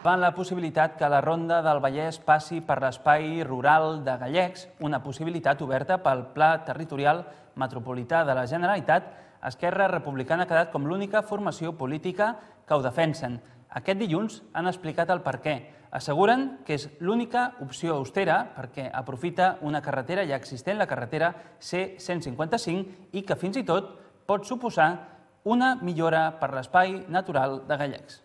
Davant la possibilitat que la Ronda del Vallès passi per l'espai rural de Gallecs, una possibilitat oberta pel Pla Territorial Metropolità de la Generalitat, Esquerra Republicana ha quedat com l'única formació política que ho defensen. Aquest dilluns han explicat el perquè. Asseguren que és l'única opció austera perquè aprofita una carretera ja existent, la carretera C-155, i que fins i tot pot suposar una millora per l'espai natural de Gallecs.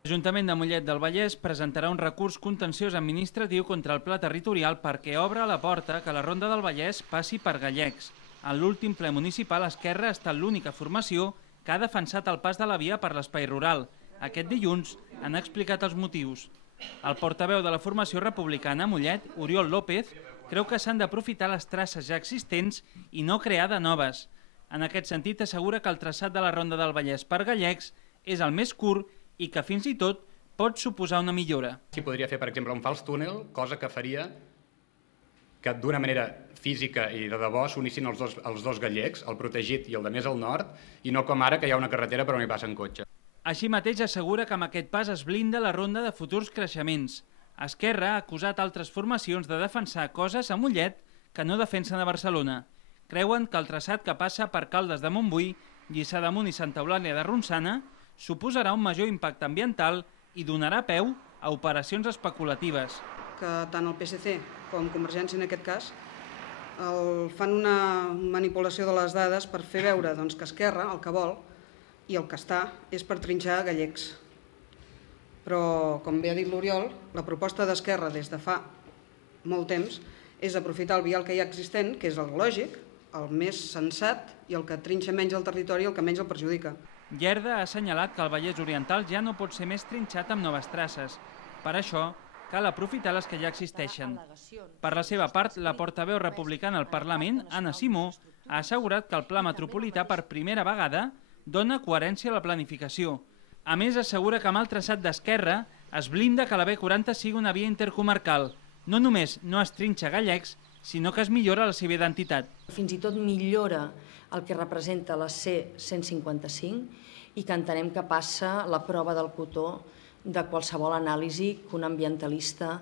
L'Ajuntament de Mollet del Vallès presentarà un recurs contenciós administratiu contra el Pla Territorial perquè obre la porta que la Ronda del Vallès passi per Gallecs. En l'últim ple municipal, Esquerra ha estat l'única formació que ha defensat el pas de la via per l'espai rural. Aquest dilluns han explicat els motius. El portaveu de la formació republicana a Mollet, Oriol López, creu que s'han d'aprofitar les traces ja existents i no crear de noves. En aquest sentit, assegura que el traçat de la Ronda del Vallès per Gallecs és el més curt i que fins i tot pot suposar una millora. S'hi podria fer, per exemple, un fals túnel, cosa que faria que d'una manera física i de debò s'unissin els dos Gallecs, el protegit i el de més al nord, i no com ara que hi ha una carretera per on hi passen cotxe. Així mateix assegura que amb aquest pas es blinda la ronda de futurs creixements. Esquerra ha acusat altres formacions de defensar coses a Mollet que no defensen a Barcelona. Creuen que el traçat que passa per Caldes de Montbui, Lliçà d'Amunt i Santa Eulàlia de Ronçana suposarà un major impacte ambiental i donarà peu a operacions especulatives. Que tant el PSC com Convergència en aquest cas fan una manipulació de les dades per fer veure que Esquerra el que vol i el que està és per trinxar Gallecs. Però, com bé ha dit l'Oriol, la proposta d'Esquerra des de fa molt temps és aprofitar el vial que hi ha existent, que és el lògic, el més sensat i el que trinxa menys el territori i el que menys el perjudica. Llerda ha assenyalat que el Vallès Oriental ja no pot ser més trinxat amb noves traces. Per això, cal aprofitar les que ja existeixen. Per la seva part, la portaveu republicana al Parlament, Anna Simó, ha assegurat que el Pla Metropolità per primera vegada dona coherència a la planificació. A més, assegura que amb el traçat d'Esquerra es blinda que la B40 sigui una via intercomarcal. No només no es trinxa Gallecs, sinó que es millora la seva identitat. Fins i tot millora el que representa la C-155 i que entenem que passa la prova del cotó de qualsevol anàlisi que un ambientalista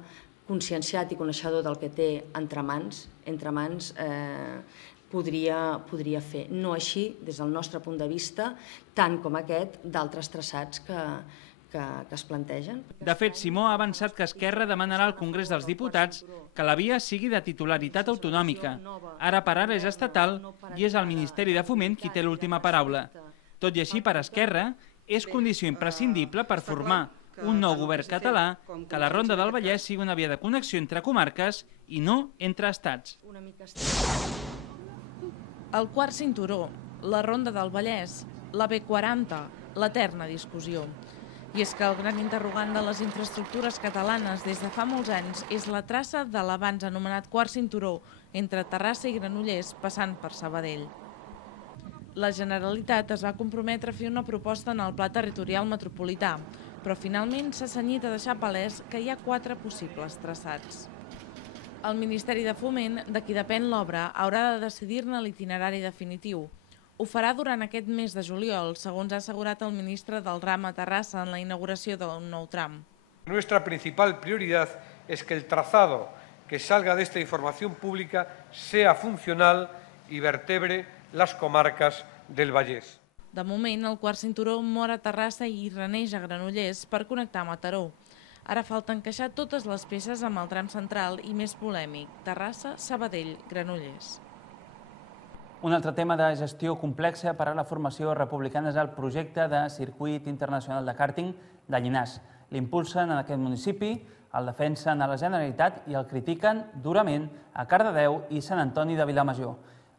conscienciat i coneixedor del que té entre mans podria fer. No així, des del nostre punt de vista, tant com aquest, d'altres traçats que es plantegen. De fet, Simó ha avançat que Esquerra demanarà al Congrés dels Diputats que la via sigui de titularitat autonòmica. Ara per ara és estatal i és el Ministeri de Foment qui té l'última paraula. Tot i així, per Esquerra, és condició imprescindible per formar un nou govern català que la Ronda del Vallès sigui una via de connexió entre comarques i no entre estats. El quart cinturó, la Ronda del Vallès, la B40, l'eterna discussió. I és que el gran interrogant de les infraestructures catalanes des de fa molts anys és la traça de l'abans anomenat quart cinturó entre Terrassa i Granollers passant per Sabadell. La Generalitat es va comprometre a fer una proposta en el Pla Territorial Metropolità, però finalment s'ha cenyit a deixar palès que hi ha 4 possibles traçats. El Ministeri de Foment, de qui depèn l'obra, haurà de decidir-ne l'itinerari definitiu. Ho farà durant aquest mes de juliol, segons ha assegurat el ministre del RAM a Terrassa en la inauguració d'un nou tram. Nuestra principal prioridad es que el trazado que salga de esta información pública sea funcional y vertebre las comarcas del Vallès. De moment, el quart cinturó mor a Terrassa i reneix a Granollers per connectar a Mataró. Ara falta encaixar totes les peces amb el tram central i més polèmic, Terrassa, Sabadell, Granollers. Un altre tema de gestió complexa per a la formació republicana és el projecte de circuit internacional de kàrting de Llinars. L'impulsen en aquest municipi, el defensen a la Generalitat i el critiquen durament a Cardedeu i Sant Antoni de Vilamajor.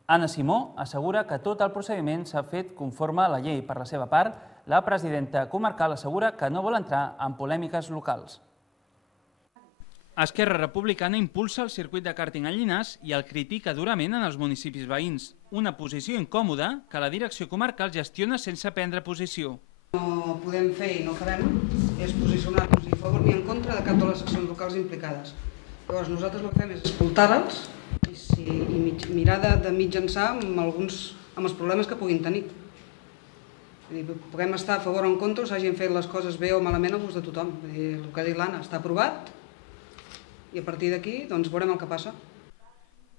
Anna Simó assegura que tot el procediment s'ha fet conforme a la llei. Per la seva part, la presidenta comarcal assegura que no vol entrar en polèmiques locals. Esquerra Republicana impulsa el circuit de kàrting a Llinars i el critica durament en els municipis veïns. Una posició incòmoda que la direcció comarcal gestiona sense prendre posició. No podem fer i no farem és posicionar-nos ni a favor ni en contra de cap de les seccions locals implicades. Llavors nosaltres el que fem és escoltar-los i mirar de mitjançar amb els problemes que puguin tenir. Puguem estar a favor o en contra, s'hagin fet les coses bé o malament a gust de tothom. El que ha dit l'Anna està aprovat i a partir d'aquí veurem el que passa.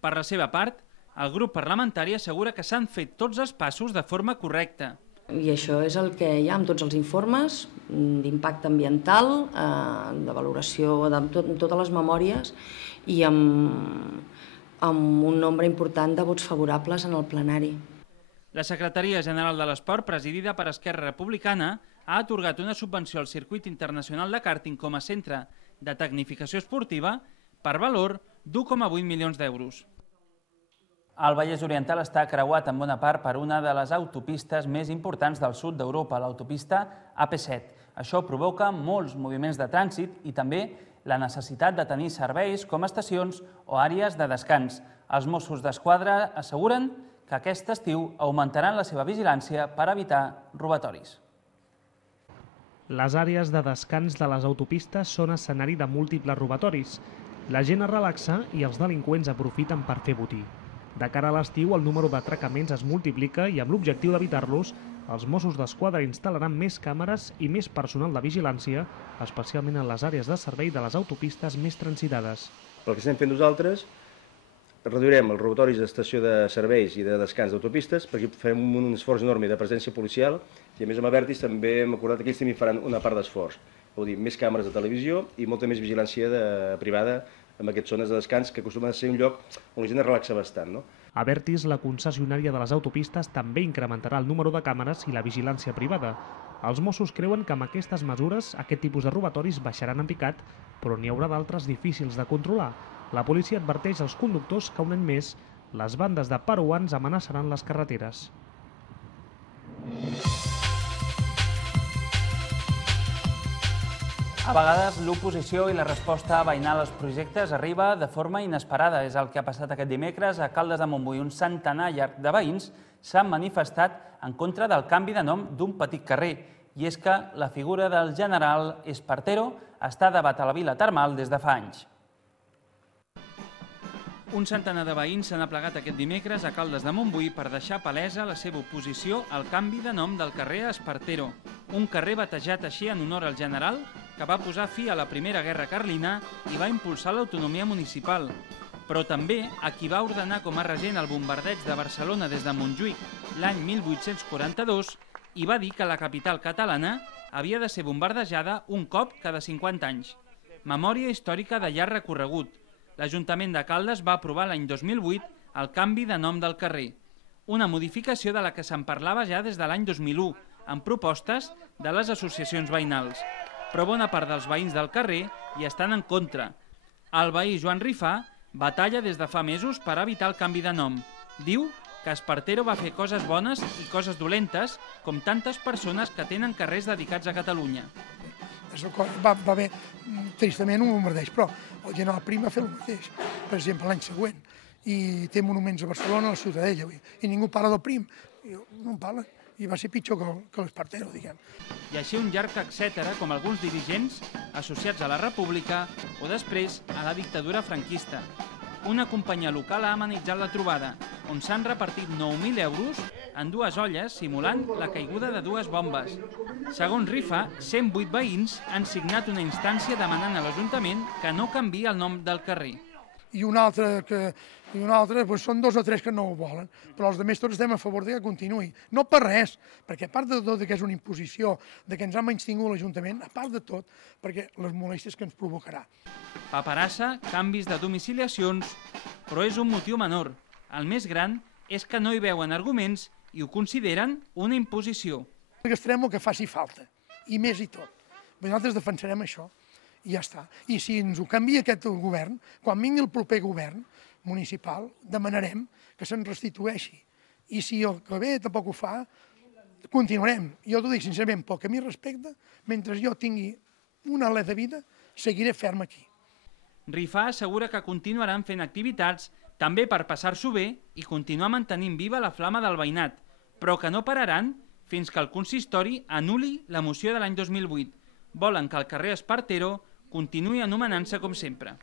Per la seva part, el grup parlamentari assegura que s'han fet tots els passos de forma correcta. I això és el que hi ha amb tots els informes d'impacte ambiental, de valoració de totes les memòries i amb un nombre important de vots favorables en el plenari. La Secretaria General de l'Esport, presidida per Esquerra Republicana, ha atorgat una subvenció al Circuit Internacional de Kàrting com a centre de tecnificació esportiva per valor d'1,8 milions d'euros. El Vallès Oriental està creuat en bona part per una de les autopistes més importants del sud d'Europa, l'autopista AP7. Això provoca molts moviments de trànsit i també la necessitat de tenir serveis com estacions o àrees de descans. Els Mossos d'Esquadra asseguren que aquest estiu augmentaran la seva vigilància per evitar robatoris. Les àrees de descans de les autopistes són escenari de múltiples robatoris. La gent es relaxa i els delinqüents aprofiten per fer botí. De cara a l'estiu, el número d'atracaments es multiplica i amb l'objectiu d'evitar-los, els Mossos d'Esquadra instal·laran més càmeres i més personal de vigilància, especialment en les àrees de servei de les autopistes més transitades. El que estem fent nosaltres, reduirem els robatoris d'estació de serveis i de descans d'autopistes, perquè farem un esforç enorme de presència policial i a més amb Abertis també hem acordat que ells també faran una part d'esforç. Vol dir, més càmeres de televisió i molta més vigilància privada en aquestes zones de descans que acostumen a ser un lloc on la gent es relaxa bastant. Abertis, la concessionària de les autopistes, també incrementarà el número de càmeres i la vigilància privada. Els Mossos creuen que amb aquestes mesures aquest tipus de robatoris baixaran en picat, però n'hi haurà d'altres difícils de controlar. La policia adverteix als conductors que un any més les bandes de peruans amenaçaran les carreteres. A vegades l'oposició i la resposta veïnal als projectes arriba de forma inesperada. És el que ha passat aquest dimecres a Caldes de Montbui. Un centenar llarg de veïns s'han manifestat en contra del canvi de nom d'un petit carrer. I és que la figura del general Espartero està a debat a la vila termal des de fa anys. Un centenar de veïns s'han aplegat aquest dimecres a Caldes de Montbui per deixar palesa la seva oposició al canvi de nom del carrer Espartero, un carrer batejat així en honor al general que va posar fi a la Primera Guerra Carlina i va impulsar l'autonomia municipal, però també a qui va ordenar com a regent el bombardeig de Barcelona des de Montjuïc l'any 1842 i va dir que la capital catalana havia de ser bombardejada un cop cada 50 anys. Memòria històrica de llarg recorregut. L'Ajuntament de Caldes va aprovar l'any 2008 el canvi de nom del carrer, una modificació de la que se'n parlava ja des de l'any 2001, amb propostes de les associacions veïnals. Però bona part dels veïns del carrer hi estan en contra. El veí Joan Rifà batalla des de fa mesos per evitar el canvi de nom. Diu que Espartero va fer coses bones i coses dolentes, com tantes persones que tenen carrers dedicats a Catalunya. Va haver, tristament, un bombardeig, però el general Prim va fer el mateix, per exemple, l'any següent, i té monuments a Barcelona, a la Ciutadella, i ningú parla del Prim, no en parla, i va ser pitjor que l'Espartero, diguem. I així un llarg etcètera com alguns dirigents associats a la República o després a la dictadura franquista. Una companyia local ha amenitzat la trobada, on s'han repartit 9.000 euros en dues olles simulant la caiguda de dues bombes. Segons Rifà, 108 veïns han signat una instància demanant a l'Ajuntament que no canviï el nom del carrer. I un altre, doncs són 2 o 3 que no ho volen, però els altres tots estem a favor que continuï. No per res, perquè a part de tot que és una imposició, que ens ha menystingut l'Ajuntament, a part de tot, perquè les molèsties que ens provocarà. Paperassa, canvis de domiciliacions, però és un motiu menor. El més gran és que no hi veuen arguments i ho consideren una imposició. Gastarem el que faci falta, i més i tot. Nosaltres defensarem això. I ja està. I si ens ho canvia aquest govern, quan vingui el proper govern municipal, demanarem que se'n restitueixi. I si el que ve tampoc ho fa, continuarem. Jo t'ho dic sincerament, pel que a mi respecta, mentre jo tingui una alè de vida, seguiré ferm aquí. Rifà assegura que continuaran fent activitats també per passar-s'ho bé i continuar mantenint viva la flama del veïnat, però que no pararan fins que el consistori anul·li la moció de l'any 2008. Volen que el carrer Espartero continuï anomenant-se com sempre.